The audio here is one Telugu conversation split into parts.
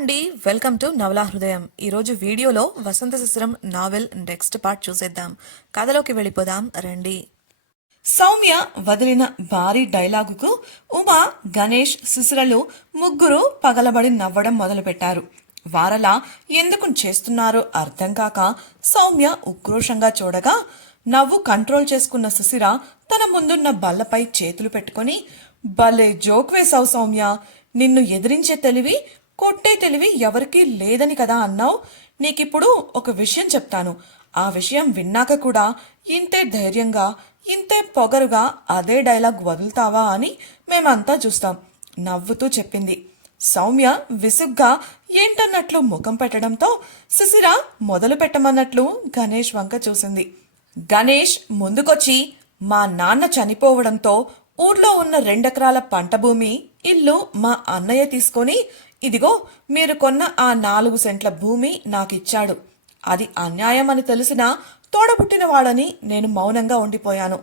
అండి, వెల్కమ్ టు నవలా హృదయం. ఈరోజు వీడియోలో వసంత శిశిరం నావెల్ నెక్స్ట్ పార్ట్ చూసేద్దాం. కథలోకి వెళ్ళిపోదాం రండి. సౌమ్య వదిలిన భారీ డైలాగుకు ఉమా, గణేష్, శిశిరలు ముగ్గురు పగలబడి నవ్వడం మొదలుపెట్టారు. వారలా ఎందుకు చేస్తున్నారో అర్థం కాక సౌమ్య ఉక్రోషంగా చూడగా నవ్వు కంట్రోల్ చేసుకున్న శిశిర తన ముందున్న బల్లపై చేతులు పెట్టుకుని, భలే జోక్ వేశావు సౌమ్య, నిన్ను ఎదిరించే తెలివి, కొట్టే తెలివి ఎవరికీ లేదని కదా అన్నావు. నీకిప్పుడు ఒక విషయం చెప్తాను. ఆ విషయం విన్నాక కూడా ఇంతే ధైర్యంగా, ఇంతే పొగరుగా అదే డైలాగ్ వదులుతావా అని మేమంతా చూస్తాం, నవ్వుతూ చెప్పింది. సౌమ్య విసుగ్గా ఏంటన్నట్లు ముఖం పెట్టడంతో శిశిర మొదలు పెట్టమన్నట్లు గణేష్ వంక చూసింది. గణేష్ ముందుకొచ్చి, మా నాన్న చనిపోవడంతో ఊర్లో ఉన్న 2 ఎకరాల పంట భూమి, ఇల్లు మా అన్నయ్య తీసుకొని ఇదిగో మీరు కొన్న ఆ 4 సెంట్ల భూమి నాకిచ్చాడు. అది అన్యాయం అని తెలిసినా తోడబుట్టినవాడని నేను మౌనంగా ఉండిపోయాను.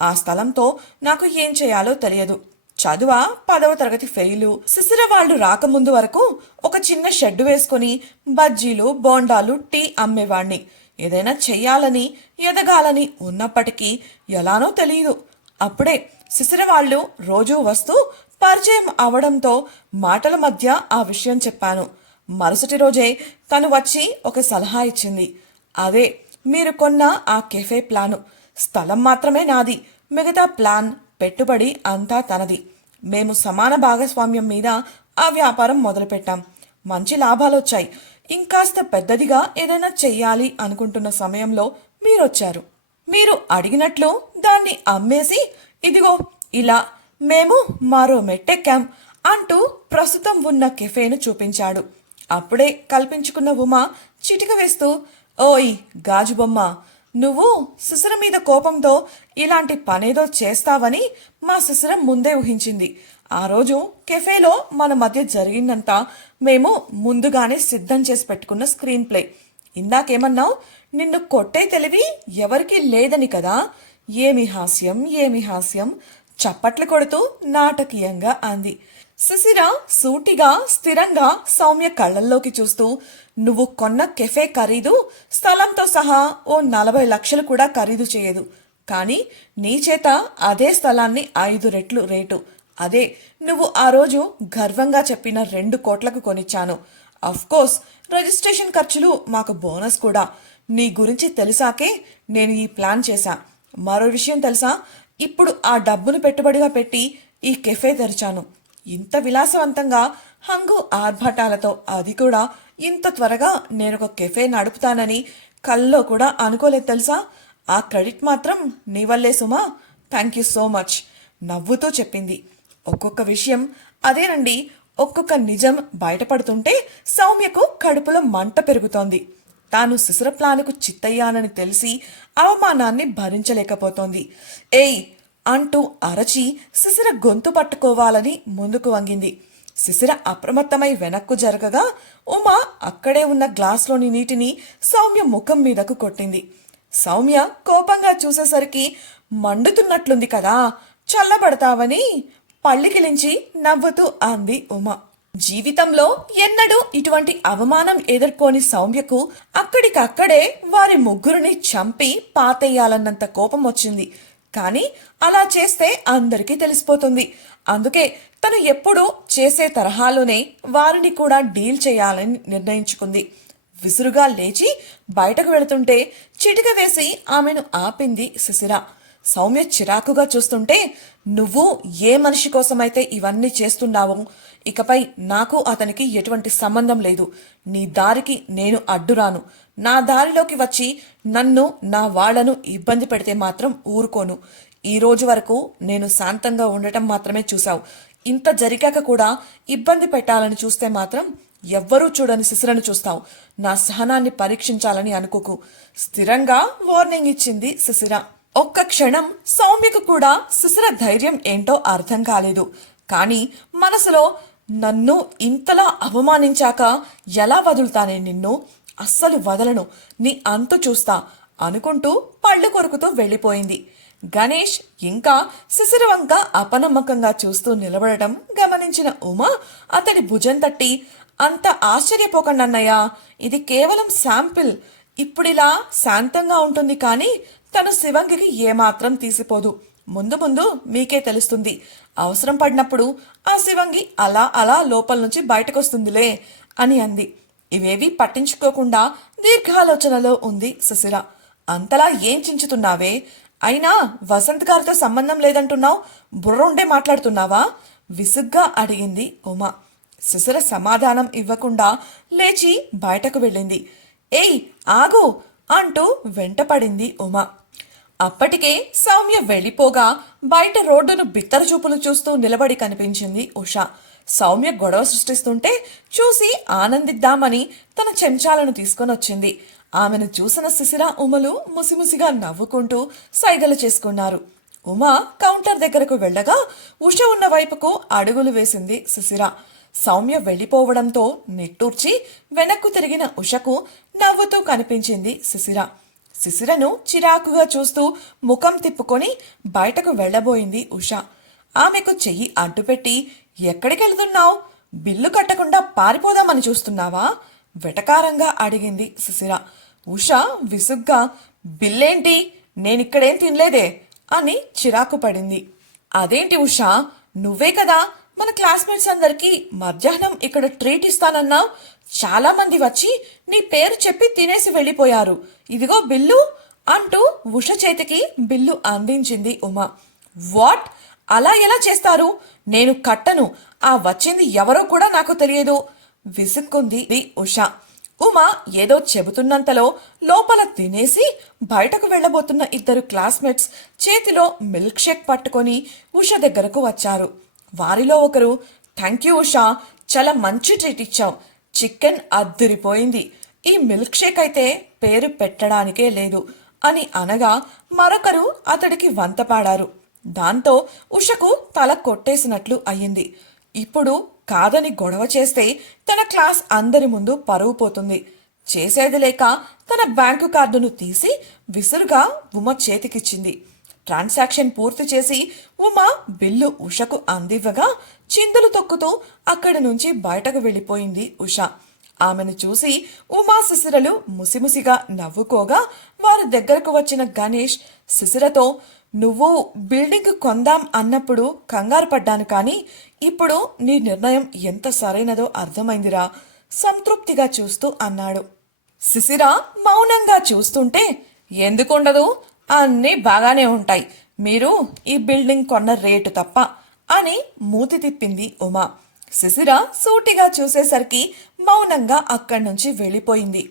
ఆ స్థలంతో నాకు ఏం చేయాలో తెలియదు. చదువా 10వ తరగతి ఫెయిలు. శిశిర వాళ్ళు రాకముందు వరకు ఒక చిన్న షెడ్డు వేసుకుని బజ్జీలు, బోండాలు, టీ అమ్మేవాణ్ణి. ఏదైనా చెయ్యాలని, ఎదగాలని ఉన్నప్పటికీ ఎలానో తెలియదు. అప్పుడే శిశిర వాళ్ళు రోజూ వస్తూ పరిచయం అవడంతో మాటల మధ్య ఆ విషయం చెప్పాను. మరుసటి రోజే తను వచ్చి ఒక సలహా ఇచ్చింది. అదే మీరు కొన్న ఆ కెఫే ప్లాను. స్థలం మాత్రమే నాది, మిగతా ప్లాన్, పెట్టుబడి అంతా తనది. మేము సమాన భాగస్వామ్యం మీద ఆ వ్యాపారం మొదలుపెట్టాం. మంచి లాభాలొచ్చాయి. ఇంకాస్త పెద్దదిగా ఏదైనా చెయ్యాలి అనుకుంటున్న సమయంలో మీరొచ్చారు. మీరు అడిగినట్లు దాన్ని అమ్మేసి ఇదిగో ఇలా మేము మరో మెట్టెక్కాం అంటూ ప్రస్తుతం ఉన్న కెఫేను చూపించాడు. అప్పుడే కల్పించుకున్న ఉమా చిటిక వేస్తూ, ఓయ్ గాజుబొమ్మ, నువ్వు శిశిర మీద కోపంతో ఇలాంటి పనేదో చేస్తావని మా శిశిరం ముందే ఊహించింది. ఆ రోజు కెఫేలో మన మధ్య జరిగిందంతా మేము ముందుగానే సిద్ధం చేసి పెట్టుకున్న స్క్రీన్ ప్లే. ఇందాకేమన్నావు? నిన్ను కొట్టే తెలివి ఎవరికీ లేదని కదా. ఏమి హాస్యం, ఏమి హాస్యం, చప్పట్లు కొడుతూ నాటకీయంగా అంది. శిశిర సూటిగా, స్థిరంగా సౌమ్య కళ్ళల్లోకి చూస్తూ, నువ్వు కొన్న కెఫే ఖరీదు స్థలంతో సహా ఓ 40 లక్షలు కూడా ఖరీదు చేయదు. కానీ నీ చేత అదే స్థలాన్ని 5 రెట్లు రేటు, అదే నువ్వు ఆ రోజు గర్వంగా చెప్పిన 2 కోట్లకు కొనిచ్చాను. అఫ్కోర్స్ రిజిస్ట్రేషన్ ఖర్చులు మాకు బోనస్ కూడా. నీ గురించి తెలిసాకే నేను ఈ ప్లాన్ చేశా. మరో విషయం తెలుసా? ఇప్పుడు ఆ డబ్బును పెట్టుబడిగా పెట్టి ఈ కెఫే తెరిచాను. ఇంత విలాసవంతంగా, హంగు ఆర్భాటాలతో, అది కూడా ఇంత త్వరగా నేనొక కెఫే నడుపుతానని కల్లో కూడా అనుకోలేదు తెలుసా. ఆ క్రెడిట్ మాత్రం నీ వల్లే సుమా. థ్యాంక్ యూ సో మచ్ నవ్వుతూ చెప్పింది. ఒక్కొక్క విషయం అదేనండి, ఒక్కొక్క నిజం బయటపడుతుంటే సౌమ్యకు కడుపులో మంట పెరుగుతోంది. తాను శిశిర ప్లానుకు చిత్తయ్యానని తెలిసి అవమానాన్ని భరించలేకపోతోంది. ఏయ్ అంటూ అరచి శిశిర గొంతు పట్టుకోవాలని ముందుకు వంగింది. శిశిర అప్రమత్తమై వెనక్కు జరగగా ఉమా అక్కడే ఉన్న గ్లాస్లోని నీటిని సౌమ్య ముఖం మీదకు కొట్టింది. సౌమ్య కోపంగా చూసేసరికి మండుతున్నట్లుంది కదా, చల్లబడతావని పళ్ళికిలించి నవ్వుతూ అంది ఉమా. జీవితంలో ఎన్నడూ ఇటువంటి అవమానం ఎదుర్కోని సౌమ్యకు అక్కడికక్కడే వారి ముగ్గురిని చంపి పాతేయాలన్నంత కోపం వచ్చింది. కానీ అలా చేస్తే అందరికీ తెలిసిపోతుంది. అందుకే తను ఎప్పుడూ చేసే తరహాలోనే వారిని కూడా డీల్ చేయాలని నిర్ణయించుకుంది. విసురుగా లేచి బయటకు వెళుతుంటే చిటిక వేసి ఆమెను ఆపింది శిశిర. సౌమ్య చిరాకుగా చూస్తుంటే, నువ్వు ఏ మనిషి కోసమైతే ఇవన్నీ చేస్తున్నావో ఇకపై నాకు అతనికి ఎటువంటి సంబంధం లేదు. నీ దారికి నేను అడ్డురాను. నా దారిలోకి వచ్చి నన్ను, నా వాళ్లను ఇబ్బంది పెడితే మాత్రం ఊరుకోను. ఈ రోజు వరకు నేను శాంతంగా ఉండటం మాత్రమే చూశావు. ఇంత జరిగాక కూడా ఇబ్బంది పెట్టాలని చూస్తే మాత్రం ఎవ్వరూ చూడని శిశిరను చూస్తావు. నా సహనాన్ని పరీక్షించాలని అనుకోకు. స్థిరంగా వార్నింగ్ ఇచ్చింది శిశిర. ఒక్క క్షణం సౌమ్యకు కూడా శిశిర ధైర్యం ఏంటో అర్థం కాలేదు. కానీ మనసులో, నన్ను ఇంతలా అవమానించాక ఎలా వదులుతానే నిన్ను, అస్సలు వదలను, నీ అంతు చూస్తా అనుకుంటూ పళ్ళు కొరుకుతూ వెళ్ళిపోయింది. గణేష్ ఇంకా శిశిర వంక అపనమ్మకంగా చూస్తూ నిలబడటం గమనించిన ఉమా అతడి భుజం తట్టి, అంత ఆశ్చర్యపోకండి అన్నయ్య, ఇది కేవలం శాంపిల్. ఇప్పుడిలా శాంతంగా ఉంటుంది కానీ తను శివంగికి ఏమాత్రం తీసిపోదు. ముందు ముందు మీకే తెలుస్తుంది. అవసరం పడినప్పుడు ఆ శివంగి అలా అలా లోపల నుంచి బయటకొస్తుందిలే అని అంది. ఇవేవీ పట్టించుకోకుండా దీర్ఘాలోచనలో ఉంది సుశీల. అంతలా ఏం చించుతున్నావే? అయినా వసంత్ గారితో సంబంధం లేదంటున్నావు, బుర్రుండే మాట్లాడుతున్నావా? విసుగ్గా అడిగింది ఉమ. సుశీల సమాధానం ఇవ్వకుండా లేచి బయటకు వెళ్ళింది. ఏయ్ ఆగు అంటూ వెంటపడింది ఉమ. అప్పటికే సౌమ్య వెళ్ళిపోగా బయట రోడ్డును బిత్తర చూపులు చూస్తూ నిలబడి కనిపించింది ఉష. సౌమ్య గొడవ సృష్టిస్తుంటే చూసి ఆనందిద్దామని తన చెంచాలను తీసుకొని వచ్చింది. ఆమెను చూసిన సుశీల ఉమలు ముసిముసిగా నవ్వుకుంటూ సైగలు చేసుకున్నారు. ఉమ కౌంటర్ దగ్గరకు వెళ్ళగా ఉష ఉన్న వైపుకు అడుగులు వేసింది సుశీల. సౌమ్య వెళ్ళిపోవడంతో నిట్టూర్చి వెనక్కు తిరిగిన ఉషకు నవ్వుతూ కనిపించింది సుశీల. శిశిరను చిరాకుగా చూస్తూ ముఖం తిప్పుకొని బయటకు వెళ్లబోయింది ఉష. ఆమెకు చెయ్యి అడ్డుపెట్టి, ఎక్కడికెళ్తున్నావు? బిల్లు కట్టకుండా పారిపోదామని చూస్తున్నావా? వెటకారంగా అడిగింది సుశీల. ఉష విసుగ్గా, బిల్లేంటి? నేనిక్కడేం తినలేదే అని చిరాకు పడింది. అదేంటి ఉషా, నువ్వే కదా మన క్లాస్మేట్స్ అందరికీ మధ్యాహ్నం ఇక్కడ ట్రీట్ ఇస్తానన్నావు. చాలా మంది వచ్చి నీ పేరు చెప్పి తినేసి వెళ్ళిపోయారు. ఇదిగో బిల్లు అంటూ ఉష చేతికి బిల్లు అందించింది ఉమ. వాట్? అలా ఎలా చేస్తారు? నేను కట్టను. ఆ వచ్చింది ఎవరో కూడా నాకు తెలియదు విసుక్కుంది ఉష. ఉమ ఏదో చెబుతున్నంతలో లోపల తినేసి బయటకు వెళ్లబోతున్న ఇద్దరు క్లాస్మేట్స్ చేతిలో మిల్క్ షేక్ పట్టుకొని ఉష దగ్గరకు వచ్చారు. వారిలో ఒకరు, థ్యాంక్ యూ ఉషా, చాలా మంచి ట్రీట్ ఇచ్చావు. చికెన్ అద్దిరిపోయింది. ఈ మిల్క్ షేక్ అయితే పేరు పెట్టడానికే లేదు అని అనగా మరొకరు అతడికి వంతపాడారు. దాంతో ఉషకు తల కొట్టేసినట్లు అయ్యింది. ఇప్పుడు కాదని గొడవ చేస్తే తన క్లాస్ అందరి ముందు పరువు పోతుంది. చేసేది లేక తన బ్యాంకు కార్డును తీసి విసురుగా ఉమ చేతికిచ్చింది. ట్రాన్సాక్షన్ పూర్తి చేసి ఉమ బిల్లు ఉషకు అందివ్వగా చిందులు తొక్కుతూ అక్కడి నుంచి బయటకు వెళ్ళిపోయింది ఉష. ఆమెను చూసి ఉమా శిశిరలు ముసిముసిగా నవ్వుకోగా వారి దగ్గరకు వచ్చిన గణేష్ శిశిరతో, నువ్వు బిల్డింగ్ కొందాం అన్నప్పుడు కంగారు పడ్డాను, కానీ ఇప్పుడు నీ నిర్ణయం ఎంత సరైనదో అర్థమైందిరా సంతృప్తిగా చూస్తూ అన్నాడు. శిశిర మౌనంగా చూస్తుంటే, ఎందుకుండదు, అన్నీ బాగానే ఉంటాయి, మీరు ఈ బిల్డింగ్ కొన్న రేటు తప్ప అని మూతి తిప్పింది ఉమా. శిశిర సూటిగా చూసేసరికి మౌనంగా అక్కడి నుంచి వెళ్ళిపోయింది.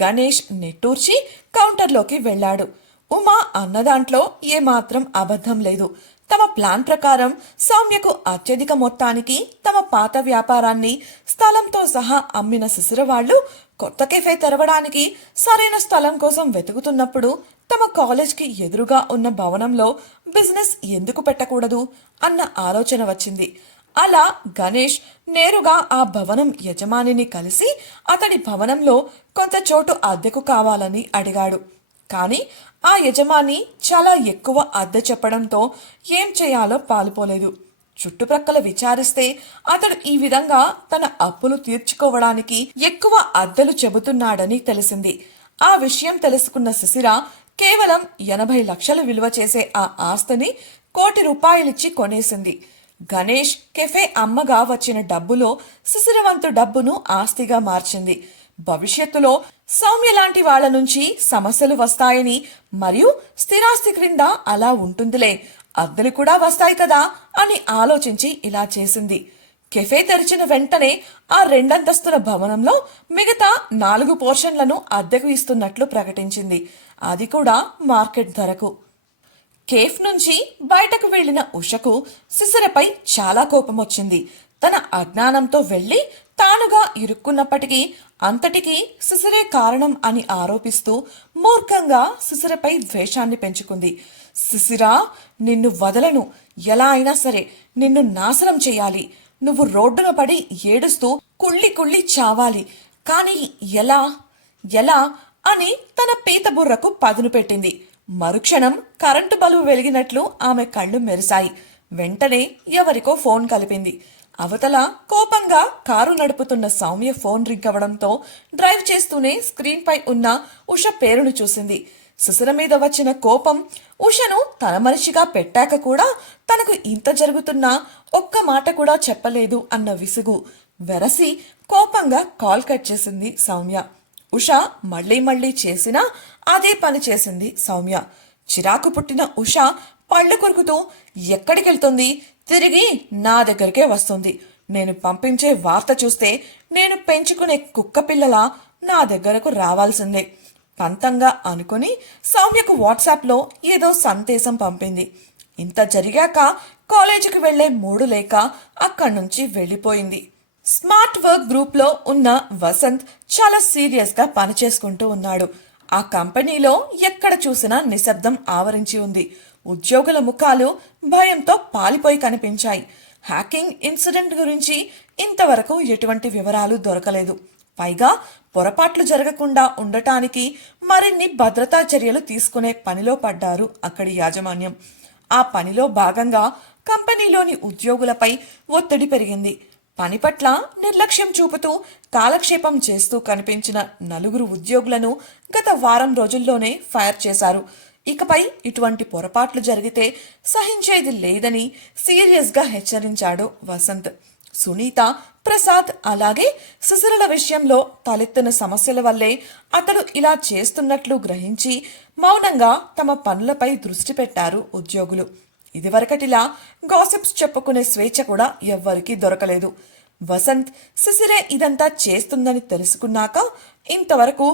గణేష్ నిట్టూర్చి కౌంటర్లోకి వెళ్ళాడు. ఉమా అన్నదాంట్లో ఏమాత్రం అబద్ధం లేదు. తమ ప్లాన్ ప్రకారం సౌమ్యకు అత్యధిక మొత్తానికి తమ పాత వ్యాపారాన్ని స్థలంతో సహా అమ్మిన శిశిర వాళ్ళు కొత్త కెఫే తెరవడానికి సరైన స్థలం కోసం వెతుకుతున్నప్పుడు తమ కాలేజ్కి ఎదురుగా ఉన్న భవనంలో బిజినెస్ ఎందుకు పెట్టకూడదు అన్న ఆలోచన వచ్చింది. అలా గణేష్ నేరుగా ఆ భవనం యజమానిని కలిసి అతడి భవనంలో కొంత చోటు అద్దెకు కావాలని అడిగాడు. కానీ ఆ యజమాని చాలా ఎక్కువ అద్దె చెప్పడంతో ఏం చేయాలో పాలుపోలేదు. చుట్టుప్రక్కల విచారిస్తే అతడు ఈ విధంగా తన అప్పులు తీర్చుకోవడానికి ఎక్కువ అద్దెలు చెబుతున్నాడని తెలిసింది. ఆ విషయం తెలుసుకున్న శిశిర కేవలం 80 లక్షలు విలువ చేసే ఆ ఆస్తిని ₹1 కోటి కొనేసింది. గణేష్ కెఫే అమ్మగా వచ్చిన డబ్బులో శిశిరవంతు డబ్బును ఆస్తిగా మార్చింది. భవిష్యత్తులో సౌమ్య లాంటి వాళ్ల నుంచి సమస్యలు వస్తాయని, మరియు స్థిరాస్తి క్రింద అలా ఉంటుందిలే, అద్దెలు కూడా వస్తాయి కదా అని ఆలోచించి ఇలా చేసింది. కెఫే తెరిచిన వెంటనే ఆ 2 అంతస్తుల భవనంలో మిగతా 4 పోర్షన్లను అద్దెకు ఇస్తున్నట్లు ప్రకటించింది. అది కూడా మార్కెట్ ధరకు. కేఫ్ నుంచి బయటకు వెళ్లిన ఉషకు శిశిరపై చాలా కోపం వచ్చింది. తన అజ్ఞానంతో వెళ్లి తానుగా ఇరుక్కున్నప్పటికీ అంతటికీ శిశిరే కారణం అని ఆరోపిస్తూ మూర్ఖంగా శిశిరపై ద్వేషాన్ని పెంచుకుంది. శిశిరా, నిన్ను వదలను, ఎలా అయినా సరే నిన్ను నాశనం చేయాలి, నువ్వు రోడ్డున పడి ఏడుస్తూ కుళ్ళి కుళ్ళి చావాలి, కానీ ఎలా ఎలా అని తన పీత బుర్రకు పదును పెట్టింది. మరుక్షణం కరెంటు బల్బు వెలిగినట్లు ఆమె కళ్ళు మెరిశాయి. వెంటనే ఎవరికో ఫోన్ కలిపింది. అవతల కోపంగా కారు నడుపుతున్న సౌమ్య ఫోన్ రింగ్ అవ్వడంతో డ్రైవ్ చేస్తూనే స్క్రీన్ పై ఉన్న ఉష పేరును చూసింది. సుసర మీద వచ్చిన కోపం ఉషను తన మనిషిగా పెట్టాక కూడా తనకు ఇంత జరుగుతున్నా ఒక్క మాట కూడా చెప్పలేదు అన్న విసుగు వెరసి కోపంగా కాల్ కట్ చేసింది సౌమ్య. ఉష మళ్ళీ మళ్ళీ చేసినా అదే పని చేసింది సౌమ్య. చిరాకు పుట్టిన ఉష పళ్ళు కొరుకుతూ ఎక్కడికెళ్తుంది, తిరిగి నా దగ్గరికే వస్తుంది. నేను పంపించే వార్త చూస్తే నేను పెంచుకునే కుక్క పిల్లలా నా దగ్గరకు రావాల్సిందే పంతంగా అనుకుని సౌమ్యకు వాట్సాప్లో ఏదో సందేశం పంపింది. ఇంత జరిగాక కాలేజీకి వెళ్లే మూడు లేక అక్కడి నుంచి వెళ్ళిపోయింది. స్మార్ట్ వర్క్ గ్రూప్లో ఉన్న వసంత్ చాలా సీరియస్గా పనిచేసుకుంటూ ఉన్నాడు. ఆ కంపెనీలో ఎక్కడ చూసినా నిశ్శబ్దం ఆవరించి ఉంది. ఉద్యోగుల ముఖాలు భయంతో పాలిపోయి కనిపించాయి. హ్యాకింగ్ ఇన్సిడెంట్ గురించి ఇంతవరకు ఎటువంటి వివరాలు దొరకలేదు. పైగా పొరపాట్లు జరగకుండా ఉండటానికి మరిన్ని భద్రతా చర్యలు తీసుకునే పనిలో పడ్డారు అక్కడి యాజమాన్యం. ఆ పనిలో భాగంగా కంపెనీలోని ఉద్యోగులపై ఒత్తిడి పెరిగింది. పని పట్ల నిర్లక్ష్యం చూపుతూ కాలక్షేపం చేస్తూ కనిపించిన 4 ఉద్యోగులను గత వారం రోజుల్లోనే ఫైర్ చేశారు. ఇకపై ఇటువంటి పొరపాట్లు జరిగితే సహించేది లేదని సీరియస్గా హెచ్చరించాడు వసంత్. సునీత, ప్రసాద్ అలాగే సుశీల విషయంలో తలెత్తిన సమస్యల వల్లే అతడు ఇలా చేస్తున్నట్లు గ్రహించి మౌనంగా తమ పనులపై దృష్టి పెట్టారు ఉద్యోగులు. ఇదివరకటిలా గాసిప్స్ చెప్పుకునే స్వేచ్ఛ కూడా ఎవ్వరికీ దొరకలేదు. వసంత్ సుశీలే ఇదంతా చేస్తుందని తెలుసుకున్నాక ఇంతవరకు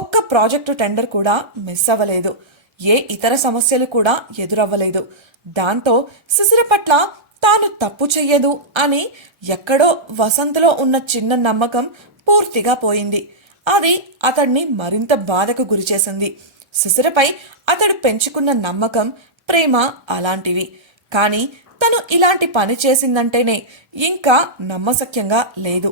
ఒక్క ప్రాజెక్టు టెండర్ కూడా మిస్ అవ్వలేదు. ఏ ఇతర సమస్యలు కూడా ఎదురవ్వలేదు. దాంతో సుశీల పట్ల తాను తప్పు చెయ్యదు అని ఎక్కడో వసంత్లో ఉన్న చిన్న నమ్మకం పూర్తిగా పోయింది. అది అతడిని మరింత బాధకు గురిచేసింది. సుశీలపై అతడు పెంచుకున్న నమ్మకం, ప్రేమ అలాంటివి. కానీ తను ఇలాంటి పని చేసిందంటేనే ఇంకా నమ్మశక్యంగా లేదు.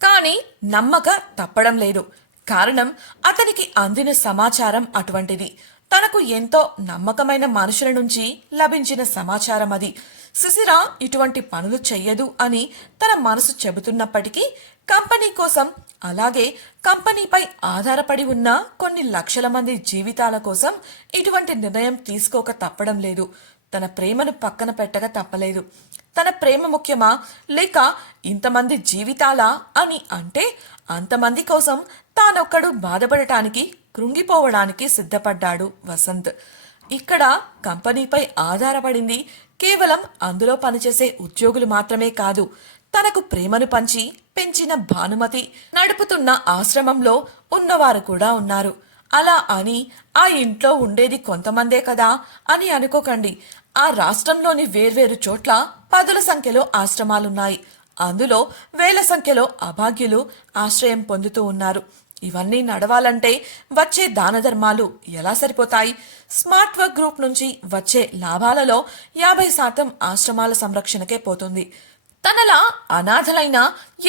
కానీ నమ్మక తప్పడం లేదు. కారణం అతనికి అందిన సమాచారం అటువంటిది. తనకు ఎంతో నమ్మకమైన మనుషుల నుంచి లభించిన సమాచారం అది. సుశీల ఇటువంటి పనులు చెయ్యదు అని తన మనసు చెబుతున్నప్పటికీ కంపెనీ కోసం అలాగే కంపెనీపై ఆధారపడి ఉన్న కొన్ని లక్షల మంది జీవితాల కోసం ఇటువంటి నిర్ణయం తీసుకోక తప్పడం లేదు. తన ప్రేమను పక్కన పెట్టక తప్పలేదు. తన ప్రేమ ముఖ్యమా లేక ఇంతమంది జీవితాలా అని అంటే అంతమంది కోసం తానొక్కడు బాధపడటానికి, కృంగిపోవడానికి సిద్ధపడ్డాడు వసంత్. ఇక్కడ కంపెనీపై ఆధారపడింది కేవలం అందులో పనిచేసే ఉద్యోగులు మాత్రమే కాదు, తనకు ప్రేమను పంచి పెంచిన భానుమతి నడుపుతున్న ఆశ్రమంలో ఉన్నవారు కూడా ఉన్నారు. అలా అని ఆ ఇంట్లో ఉండేది కొంతమందే కదా అని అనుకోకండి. ఆ రాష్ట్రంలోని వేర్వేరు చోట్ల 10ల సంఖ్యలో ఆశ్రమాలున్నాయి. అందులో వేల సంఖ్యలో అభాగ్యులు ఆశ్రయం పొందుతూ ఉన్నారు. ఇవన్నీ నడవాలంటే వచ్చే దాన ధర్మాలు ఎలా సరిపోతాయి? స్మార్ట్ వర్క్ గ్రూప్ నుంచి వచ్చే లాభాలలో 50% ఆశ్రమాల సంరక్షణకే పోతుంది. తనలా అనాథలైన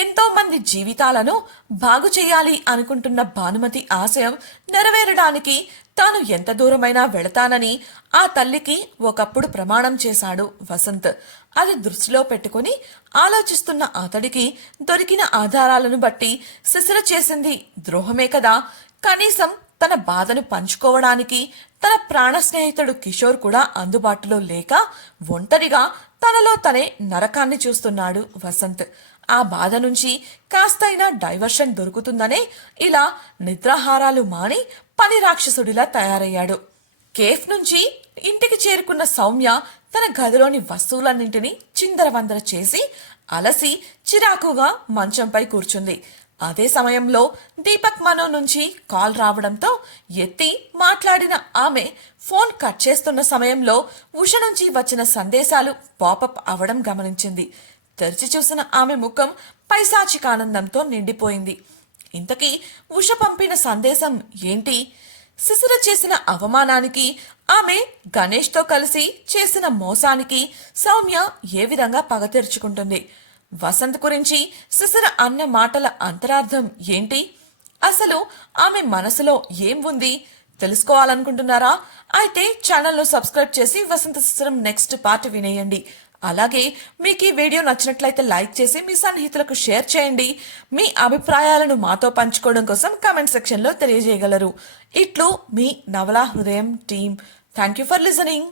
ఎంతో మంది జీవితాలను బాగు చేయాలి అనుకుంటున్న భానుమతి ఆశయం నెరవేరడానికి తాను ఎంత దూరమైనా వెళతానని ఆ తల్లికి ఒకప్పుడు ప్రమాణం చేశాడు వసంత్. అది దృష్టిలో పెట్టుకుని ఆలోచిస్తున్న అతడికి దొరికిన ఆధారాలను బట్టి సుశీల చేసింది ద్రోహమే కదా. కనీసం తన బాధను పంచుకోవడానికి తన ప్రాణ స్నేహితుడు కిషోర్ కూడా అందుబాటులో లేక ఒంటరిగా తనలో తనే నరకాన్ని చూస్తున్నాడు వసంత్. ఆ బాధ నుంచి కాస్తైనా డైవర్షన్ దొరుకుతుందనే ఇలా నిద్రాహారాలు మాని పని రాక్షసుడిలా తయారయ్యాడు. కేఫ్ నుంచి ఇంటికి చేరుకున్న సౌమ్య తన గదిలోని వస్తువులన్నింటినీ చిందరవందర చేసి అలసి చిరాకుగా మంచంపై కూర్చుంది. అదే సమయంలో దీపక్ మనో నుంచి కాల్ రావడంతో ఎత్తి మాట్లాడిన ఆమె ఫోన్ కట్ చేస్తున్న సమయంలో ఉష నుంచి వచ్చిన సందేశాలు పాపప్ అవడం గమనించింది. తెరిచి చూసిన ఆమె ముఖం పైశాచికానందంతో నిండిపోయింది. ఇంతకీ ఉష పంపిన సందేశం ఏంటి? సుశీల చేసిన అవమానానికి, ఆమె గణేష్తో కలిసి చేసిన మోసానికి సౌమ్య ఏ విధంగా పగ తెరుచుకుంటుంది? వసంత్ గురించి సుశీల అన్న మాటల అంతరార్థం ఏంటి? అసలు ఆమె మనసులో ఏం ఉంది తెలుసుకోవాలనుకుంటున్నారా? అయితే ఛానల్ను సబ్స్క్రైబ్ చేసి వసంత శిశిరం నెక్స్ట్ పార్ట్ వినేయండి. అలాగే మీకు ఈ వీడియో నచ్చినట్లయితే లైక్ చేసి మీ సన్నిహితులకు షేర్ చేయండి. మీ అభిప్రాయాలను మాతో పంచుకోవడం కోసం కామెంట్ సెక్షన్లో తెలియజేయగలరు. ఇట్లు మీ నవలా హృదయం team. Thank you for listening.